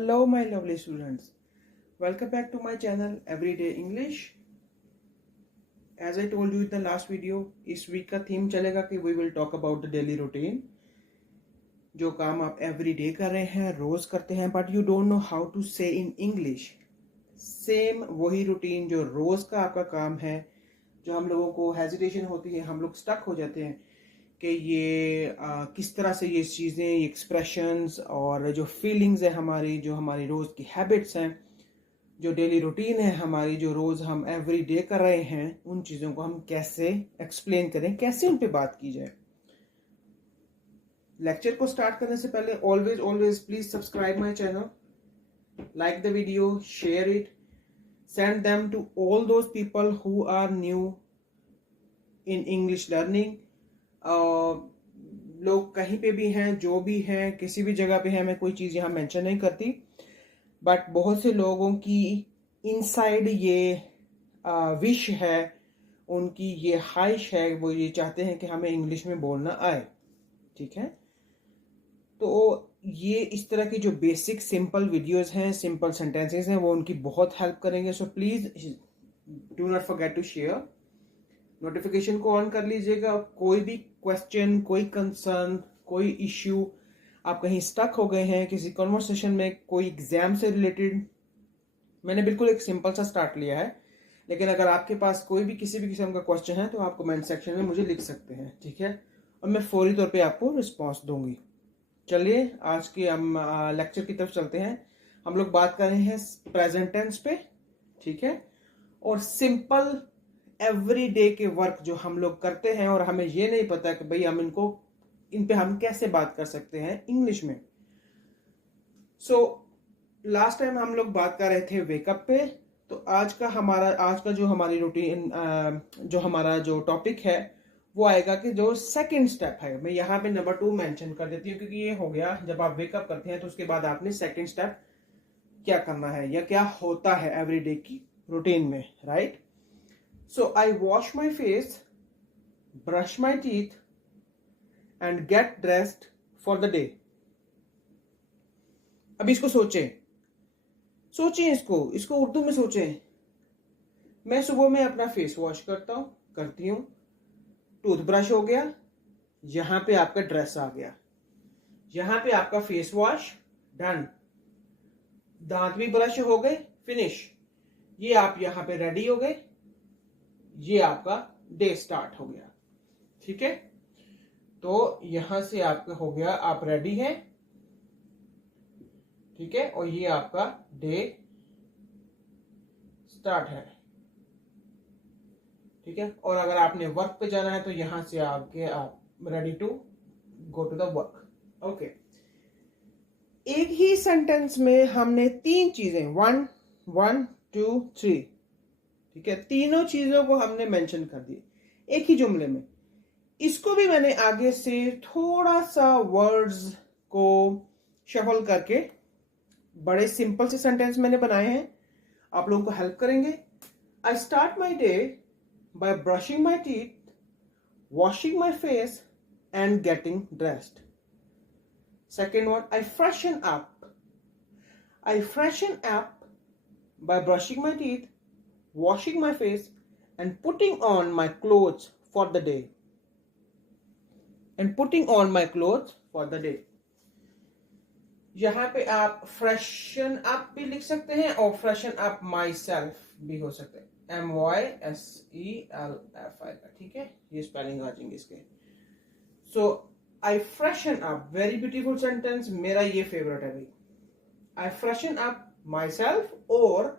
Hello my lovely students, welcome back to my channel Everyday English. As I told you in the last video, इस week का theme चलेगा कि we will talk about the daily routine. जो काम आप every day कर रहे हैं, रोज करते हैं, but you don't know how to say in English. Same वही रूटीन जो रोज का आपका काम है, जो हम लोगों को हेजिटेशन होती है, हम लोग स्टक हो जाते हैं कि ये किस तरह से ये चीज़ें, एक्सप्रेशंस और जो फीलिंग्स है हमारी, जो हमारी रोज़ की हैबिट्स हैं, जो डेली रूटीन है हमारी, जो रोज़ हम एवरी डे कर रहे हैं, उन चीज़ों को हम कैसे एक्सप्लेन करें, कैसे उन पे बात की जाए। लेक्चर को स्टार्ट करने से पहले always please subscribe my channel, like the video, share it, send them to all those people who are new in English learning. लोग कहीं पे भी हैं, जो भी हैं, किसी भी जगह पे हैं, मैं कोई चीज़ यहाँ मेंशन नहीं करती, बट बहुत से लोगों की इनसाइड ये विश है, उनकी ये ख्वाहिश है, वो ये चाहते हैं कि हमें इंग्लिश में बोलना आए। ठीक है, तो ये इस तरह की जो बेसिक सिंपल वीडियोस हैं, सिंपल सेंटेंसेस हैं, वो उनकी बहुत हेल्प करेंगे। So please do not forget to share, notification को ऑन कर लीजिएगा। कोई भी क्वेश्चन, कोई कंसर्न, कोई इश्यू, आप कहीं स्टक हो गए हैं किसी कॉन्वर्सेशन में, कोई एग्जाम से रिलेटेड, मैंने बिल्कुल एक सिंपल सा स्टार्ट लिया है, लेकिन अगर आपके पास कोई भी किसी भी किस्म का क्वेश्चन है तो आप कमेंट सेक्शन में मुझे लिख सकते हैं। ठीक है, और मैं फौरी तौर पे आपको रिस्पॉन्स दूंगी। चलिए आज के हम लेक्चर की तरफ चलते हैं। हम लोग बात कर रहे हैं प्रेजेंट टेंस पे। ठीक है, और सिंपल एवरी डे के वर्क जो हम लोग करते हैं और हमें ये नहीं पता कि भाई हम इन पे हम कैसे बात कर सकते हैं इंग्लिश में। सो लास्ट टाइम हम लोग बात कर रहे थे वेकअप पे, तो आज का जो हमारी रूटीन, जो हमारा जो टॉपिक है वो आएगा कि जो सेकंड स्टेप है, मैं यहाँ पे नंबर 2 मेंशन कर देती हूँ, क्योंकि ये हो गया जब आप वेकअप करते हैं तो उसके बाद आपने सेकंड स्टेप क्या करना है या क्या होता है एवरीडे की रूटीन में, right. So I wash my face, brush my teeth and get dressed for the day. अब इसको सोचें इसको उर्दू में सोचें। मैं सुबह में अपना फेस वॉश करती हूँ, टूथब्रश हो गया, यहां पे आपका ड्रेस आ गया, यहां पे आपका फेस वॉश डन, दांत भी ब्रश हो गए, फिनिश, ये आप यहां पे रेडी हो गए, ये आपका डे स्टार्ट हो गया। ठीक है, तो यहां से आपका हो गया, आप रेडी हैं। ठीक है, और ये आपका डे स्टार्ट है। ठीक है, और अगर आपने वर्क पे जाना है तो यहां से आके आप ready to go to the work. Okay, एक ही सेंटेंस में हमने 3 चीजें, 1 1 2 3, ठीक है, तीनों चीजों को हमने मेंशन कर दी एक ही जुमले में। इसको भी मैंने आगे से थोड़ा सा वर्ड्स को शफल करके बड़े सिंपल से सेंटेंस मैंने बनाए हैं, आप लोगों को हेल्प करेंगे। I start my day by brushing my teeth, washing my face and getting dressed. Second one, I freshen up by brushing my teeth, washing my face and putting on my clothes for the day. यहां पे आप freshen up भी लिख सकते हैं और freshen up myself भी हो सकते हैं, MYSELF। ठीक है, ये स्पेलिंग आ जाएंगे इसके। सो I freshen up, very beautiful sentence, मेरा ये फेवरेट है भाई। I freshen up myself और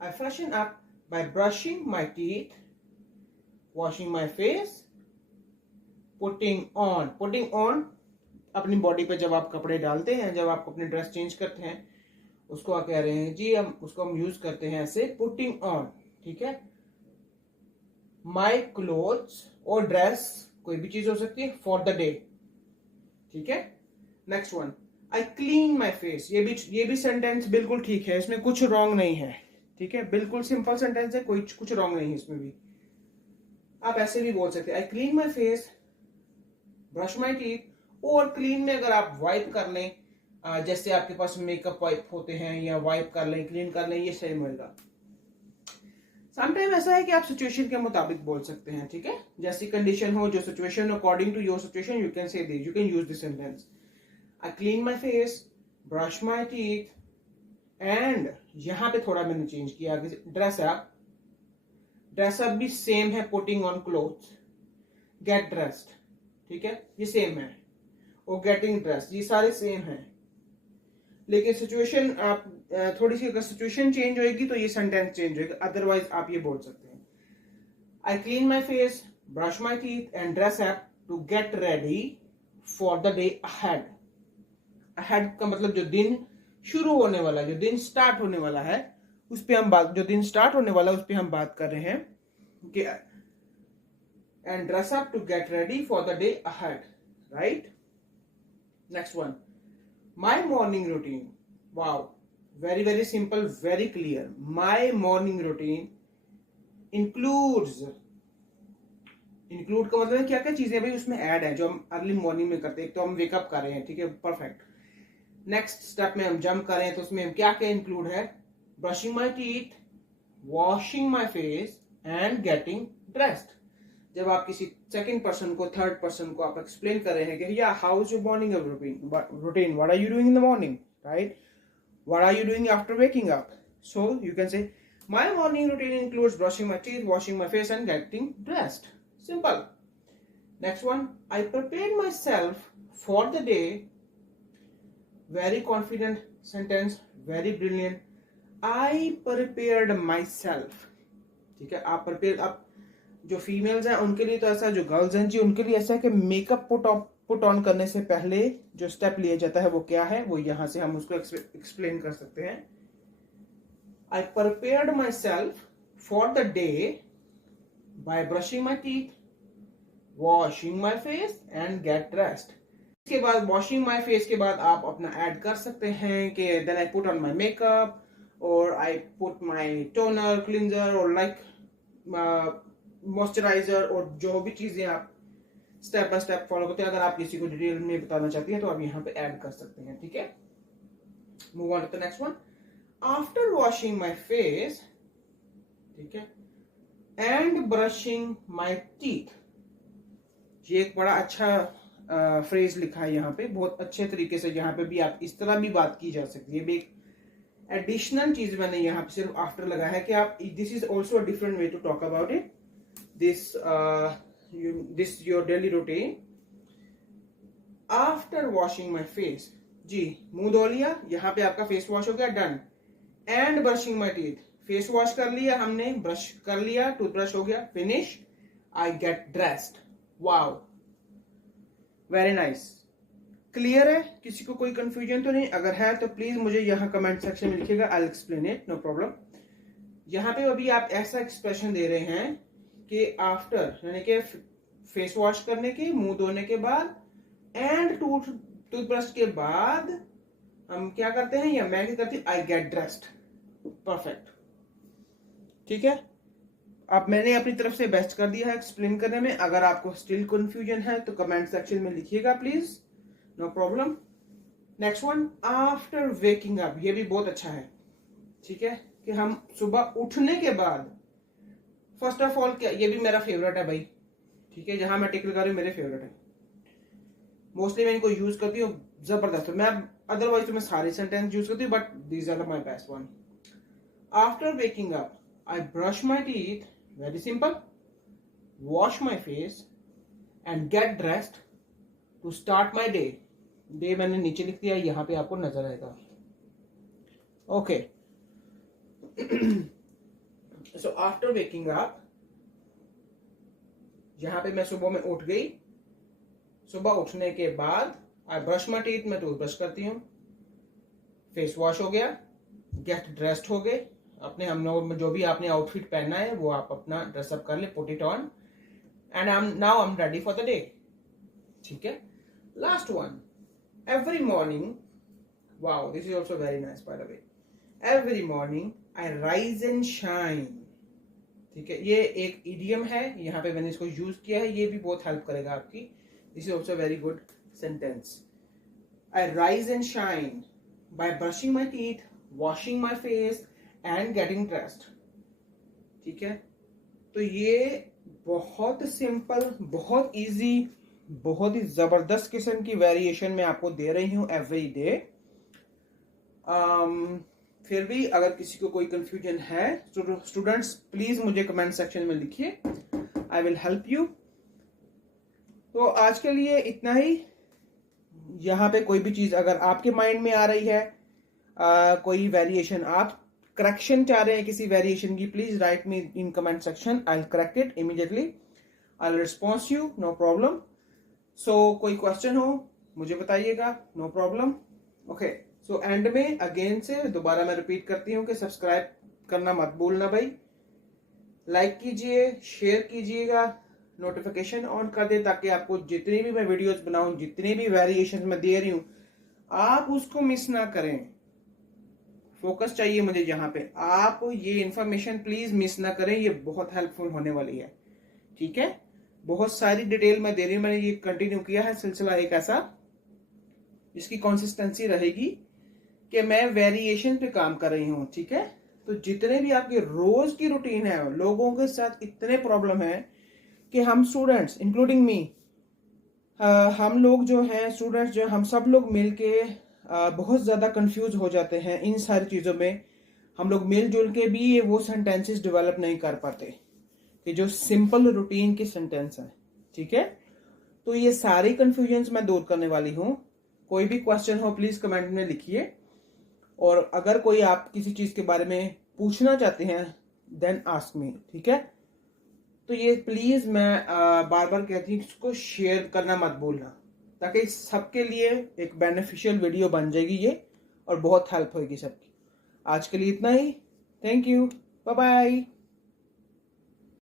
I freshen up by brushing my teeth, washing my face, putting on अपनी बॉडी पे जब आप कपड़े डालते हैं, जब आप अपनी ड्रेस चेंज करते हैं, उसको आप कह रहे हैं जी, उसको हम यूज करते हैं ऐसे, putting on। ठीक है, my clothes और ड्रेस कोई भी चीज हो सकती है, for the day। ठीक है, next one, I clean my face। ये भी सेंटेंस बिल्कुल ठीक है, इसमें कुछ रॉन्ग नहीं है। ठीक है, बिल्कुल सिंपल सेंटेंस है, कुछ रॉन्ग नहीं है इसमें भी, आप ऐसे भी बोल सकते हैं, I clean my face, brush my teeth, और क्लीन में अगर आप वाइप कर लें जैसे आपके पास मेकअप वाइप होते हैं या वाइप कर लें, क्लीन कर लें, ये सेम होगा। समटाइम ऐसा है कि आप सिचुएशन के मुताबिक बोल सकते हैं, ठीक है, जैसी कंडीशन हो, जो situation, according to your situation you can say this, you can use this sentence. I clean my face, brush my teeth, and यहां पे थोड़ा मैंने चेंज किया, ड्रेस अप। ड्रेस अप भी सेम है, putting on clothes, get dressed, ठीक है, ये सेम है, और गेटिंग ड्रेस्ड, ये सारे सेम है। लेकिन सिचुएशन आप थोड़ी सी, अगर सिचुएशन चेंज होएगी तो ये सेंटेंस चेंज होएगा, अदरवाइज आप ये बोल सकते हैं, I clean my face, brush my teeth and dress up to get ready for the day ahead. Ahead का मतलब जो दिन शुरू होने वाला है, जो दिन स्टार्ट होने वाला है, उस पे हम बात, जो दिन स्टार्ट होने वाला है उस पे हम बात कर रहे हैं कि and dress up to get ready for the day ahead, right. Next one, my morning routine. Wow, very very simple, very clear. My morning routine includes, include का मतलब क्या क्या चीजें भाई उसमें ऐड है जो हम अर्ली मॉर्निंग में करते हैं। एक तो हम वेकअप कर रहे हैं, ठीक है, परफेक्ट। नेक्स्ट स्टेप में हम जंप कर रहे हैं तो उसमें क्या क्या इंक्लूड है, brushing my teeth, washing my face and getting dressed. जब आप किसी सेकंड पर्सन को, थर्ड पर्सन को आप एक्सप्लेन कर रहे हैं कि या how is your morning routine, what are you doing in the morning, right, what are you doing after waking up, so you can say my morning routine includes brushing my teeth, washing my face and getting dressed, simple. Next one, I prepared myself for the day, very confident sentence, very brilliant. I prepared my self, ठीक है, आप prepare, आप जो females हैं उनके लिए तो ऐसा, जो गर्ल्स हैं जी उनके लिए ऐसा है कि मेकअप पुट ऑन करने से पहले जो स्टेप लिया जाता है वो क्या है, वो यहां से हम उसको एक्सप्लेन कर सकते हैं। I prepared myself for the day by brushing my teeth, washing my face and get dressed. इसके बाद वॉशिंग माई फेस के बाद आप अपना ऐड कर सकते हैं कि then I put on my makeup, और I put my toner, cleanser, और लाइक मॉइस्चराइजर, और जो भी चीजें आप स्टेप बाय स्टेप फॉलो करते हैं। अगर आप किसी को डिटेल में बताना चाहती हैं तो आप यहाँ पे ऐड कर सकते हैं, ठीक है। Move on to the next one, after washing my face, ठीक है, एंड ब्रशिंग माई टीथ। ये एक बड़ा अच्छा फ्रेज लिखा है यहाँ पे, बहुत अच्छे तरीके से। यहाँ पे भी आप इस तरह भी बात की जा सकती है, भी एक एडिशनल चीज मैंने यहाँ पे सिर्फ आफ्टर लगाया है कि आप, this is also a different way to talk about it, this your daily routine। After washing my face, जी मुंह धो लिया, यहाँ पे आपका फेस वॉश हो गया, done. And brushing my teeth, face wash कर लिया हमने, ब्रश कर लिया, टूथब्रश हो गया, finish. I get dressed, wow, very nice. Clear है, किसी को कोई कंफ्यूजन तो नहीं? अगर है तो प्लीज मुझे यहाँ कमेंट सेक्शन में लिखिएगा, I will explain it, no problem. यहाँ पे अभी आप ऐसा एक्सप्रेशन दे रहे हैं कि आफ्टर, यानी कि फेस वॉश करने के, मुंह धोने के बाद, एंड टूथब्रश के बाद हम क्या करते हैं, या मैं क्या करती हूँ, आई गेट ड्रेस्ड, परफेक्ट, ठीक है। अब मैंने अपनी तरफ से बेस्ट कर दिया है एक्सप्लेन करने में। अगर आपको स्टिल कंफ्यूजन है तो कमेंट सेक्शन में लिखिएगा please, no problem. Next one, after waking up, ये भी बहुत अच्छा है, ठीक है, कि हम सुबह उठने के बाद, फर्स्ट ऑफ ऑल क्या, ये भी मेरा फेवरेट है भाई, ठीक है, जहां मैं टिक लगा रही हूँ मेरे फेवरेट है, मोस्टली मैं इनको यूज करती हूँ, जबरदस्त। मैं अदरवाइज तो मैं सारे सेंटेंस यूज करती हूँ, but these are my best one. After waking up, I brush my teeth, very simple, wash my face and get dressed to start my day. Day मैंने नीचे लिख दिया, यहां पे आपको नजर आएगा, okay. So after waking up, यहां पे मैं सुबह में उठ गई, सुबह उठने के बाद आई ब्रश माई टीथ, मैं टूथब्रश करती हूँ, फेस वॉश हो गया, गेट ड्रेस्ड हो गए, अपने हम लोग जो भी आपने आउटफिट पहनना है वो आप अपना ड्रेसअप कर ले, put it on, and now I am ready for the day, ठीक है। Last one, every morning, wow, this is also very nice by the way, every morning I rise and shine, ठीक है, ये एक idiom है, यहाँ पे मैंने इसको यूज किया है, ये भी बहुत हेल्प करेगा आपकी। This is also very good sentence. I rise and shine by brushing my teeth, washing my face and getting dressed. ठीक है, तो ये बहुत सिंपल, बहुत इजी, बहुत ही जबरदस्त किस्म की वेरिएशन मैं आपको दे रही हूँ एवरी डे। फिर भी अगर किसी को कोई कंफ्यूजन है तो स्टूडेंट्स प्लीज मुझे कमेंट सेक्शन में लिखिए, आई विल हेल्प यू। तो आज के लिए इतना ही। यहाँ पे कोई भी चीज अगर आपके माइंड में आ रही है, कोई वेरिएशन आप करेक्शन चाह रहे हैं किसी वेरिएशन की, please write me in comment section, I will correct it immediately, I will response you, no problem. So कोई क्वेश्चन हो मुझे बताइएगा, no problem. Okay, so end में अगेन से दोबारा मैं रिपीट करती हूँ कि सब्सक्राइब करना मत भूलना भाई, लाइक कीजिए, शेयर कीजिएगा, नोटिफिकेशन ऑन कर दे ताकि आपको जितनी भी मैं वीडियोस बनाऊं, जितनी भी वेरिएशन मैं दे रही हूं, आप उसको मिस ना करें। फोकस चाहिए मुझे यहाँ पे, आप ये इंफॉर्मेशन प्लीज मिस ना करें, ये बहुत हेल्पफुल होने वाली है। ठीक है, बहुत सारी डिटेल मैं दे रही हूँ, मैंने ये कंटिन्यू किया है सिलसिला एक ऐसा जिसकी कंसिस्टेंसी रहेगी कि मैं वेरिएशन पे काम कर रही हूँ। ठीक है, तो जितने भी आपके रोज की रूटीन है, लोगों के साथ इतने प्रॉब्लम है कि हम स्टूडेंट्स इंक्लूडिंग मी, हम लोग जो हैं स्टूडेंट्स जो हम सब लोग मिलके बहुत ज़्यादा कंफ्यूज हो जाते हैं इन सारी चीज़ों में। हम लोग मिलजुल के भी ये वो सेंटेंसेस डेवलप नहीं कर पाते कि जो सिंपल रूटीन के सेंटेंस हैं। ठीक है, तो ये सारी कंफ्यूजन्स मैं दूर करने वाली हूँ। कोई भी क्वेश्चन हो प्लीज कमेंट में लिखिए, और अगर कोई आप किसी चीज के बारे में पूछना चाहते हैं देन आस्क मी। ठीक है, तो ये प्लीज मैं बार बार कहती हूँ इसको शेयर करना मत भूलना, ताकि सबके लिए एक बेनिफिशियल वीडियो बन जाएगी ये, और बहुत हेल्प होगी सबकी। आज के लिए इतना ही, थैंक यू, बाय बाय।